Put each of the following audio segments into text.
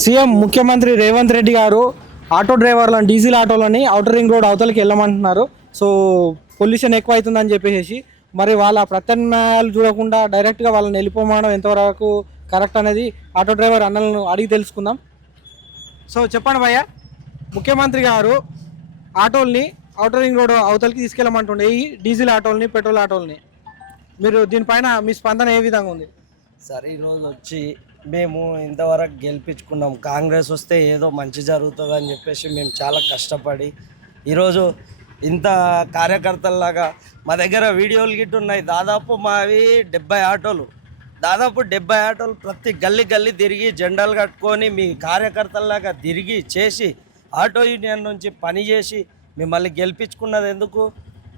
CM ముఖ్యమంత్రి Revanth Reddy garu auto డ్రైవర్లను diesel ఆటోలని ఔటర్ రింగ్ రోడ్ అవతలకి వెళ్ళమంటున్నారు. సో పొల్యూషన్ ఎక్కువ అవుతుందని చెప్పేసి మరి వాళ్ళ ప్రత్యామ్నాయాలు చూడకుండా డైరెక్ట్గా వాళ్ళని వెళ్ళిపోమడం ఎంతవరకు కరెక్ట్ అనేది ఆటో డ్రైవర్ అన్నలను అడిగి తెలుసుకుందాం. సో చెప్పండి భయ్య, ముఖ్యమంత్రి గారు ఆటోల్ని ఔటర్ రింగ్ రోడ్ అవతలకి తీసుకెళ్ళమంటుండే ఈ డీజిల్ ఆటోల్ని పెట్రోల్ ఆటోల్ని, మీరు దీనిపైన మీ స్పందన ఏ విధంగా ఉంది? సరే, ఈరోజు వచ్చి మేము ఇంతవరకు గెలిపించుకున్నాం. కాంగ్రెస్ వస్తే ఏదో మంచి జరుగుతుంది అని చెప్పేసి మేము చాలా కష్టపడి ఈరోజు ఇంత కార్యకర్తల్లాగా మా దగ్గర వీడియోలు గిట్ట ఉన్నాయి. దాదాపు మావి 70 ఆటోలు, దాదాపు 70 ఆటోలు ప్రతి గల్లీ గల్లీ తిరిగి జెండాలు కట్టుకొని మీ కార్యకర్తల్లాగా తిరిగి చేసి ఆటో యూనియన్ నుంచి పని చేసి మిమ్మల్ని గెలిపించుకున్నది ఎందుకు?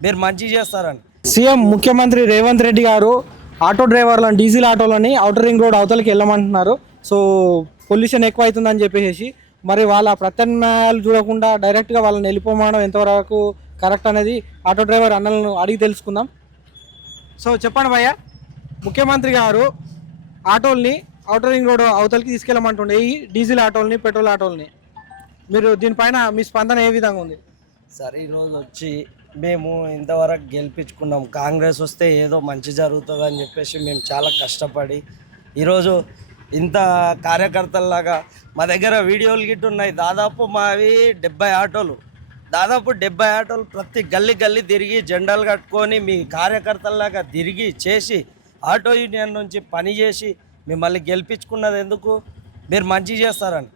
మీరు మంచి చేస్తారని. సీఎం ముఖ్యమంత్రి రేవంత్ రెడ్డి గారు ఆటో డ్రైవర్లను డీజిల్ ఆటోలని ఔటర్ రింగ్ రోడ్ అవతలకి వెళ్ళమంటున్నారు. సో పొల్యూషన్ ఎక్కువ అవుతుందని చెప్పేసి మరి వాళ్ళ ప్రత్యామ్నాయాలు చూడకుండా డైరెక్ట్గా వాళ్ళని వెళ్ళిపోమడం ఎంతవరకు కరెక్ట్ అనేది ఆటో డ్రైవర్ అన్నలను అడిగి తెలుసుకుందాం. సో చెప్పండి భయ్య, ముఖ్యమంత్రి గారు ఆటోల్ని ఔటర్ రింగ్ రోడ్ అవతలకి తీసుకెళ్ళమంటుండే ఈ డీజిల్ ఆటోల్ని పెట్రోల్ ఆటోల్ని, మీరు దీనిపైన మీ స్పందన ఏ విధంగా ఉంది? సరే, ఈరోజు వచ్చి మేము ఇంతవరకు గెలిపించుకున్నాం. కాంగ్రెస్ వస్తే ఏదో మంచి జరుగుతుంది అని చెప్పేసి మేము చాలా కష్టపడి ఈరోజు ఇంత కార్యకర్తల్లాగా మా దగ్గర వీడియోలు గిట్ట ఉన్నాయి. దాదాపు మావి 70 ఆటోలు, దాదాపు 70 ఆటోలు ప్రతి గల్లీ గల్లీ తిరిగి జెండాలు కట్టుకొని మీ కార్యకర్తల్లాగా తిరిగి చేసి ఆటో యూనియన్ నుంచి పని చేసి మిమ్మల్ని గెలిపించుకున్నది ఎందుకు? మీరు మంచి చేస్తారని.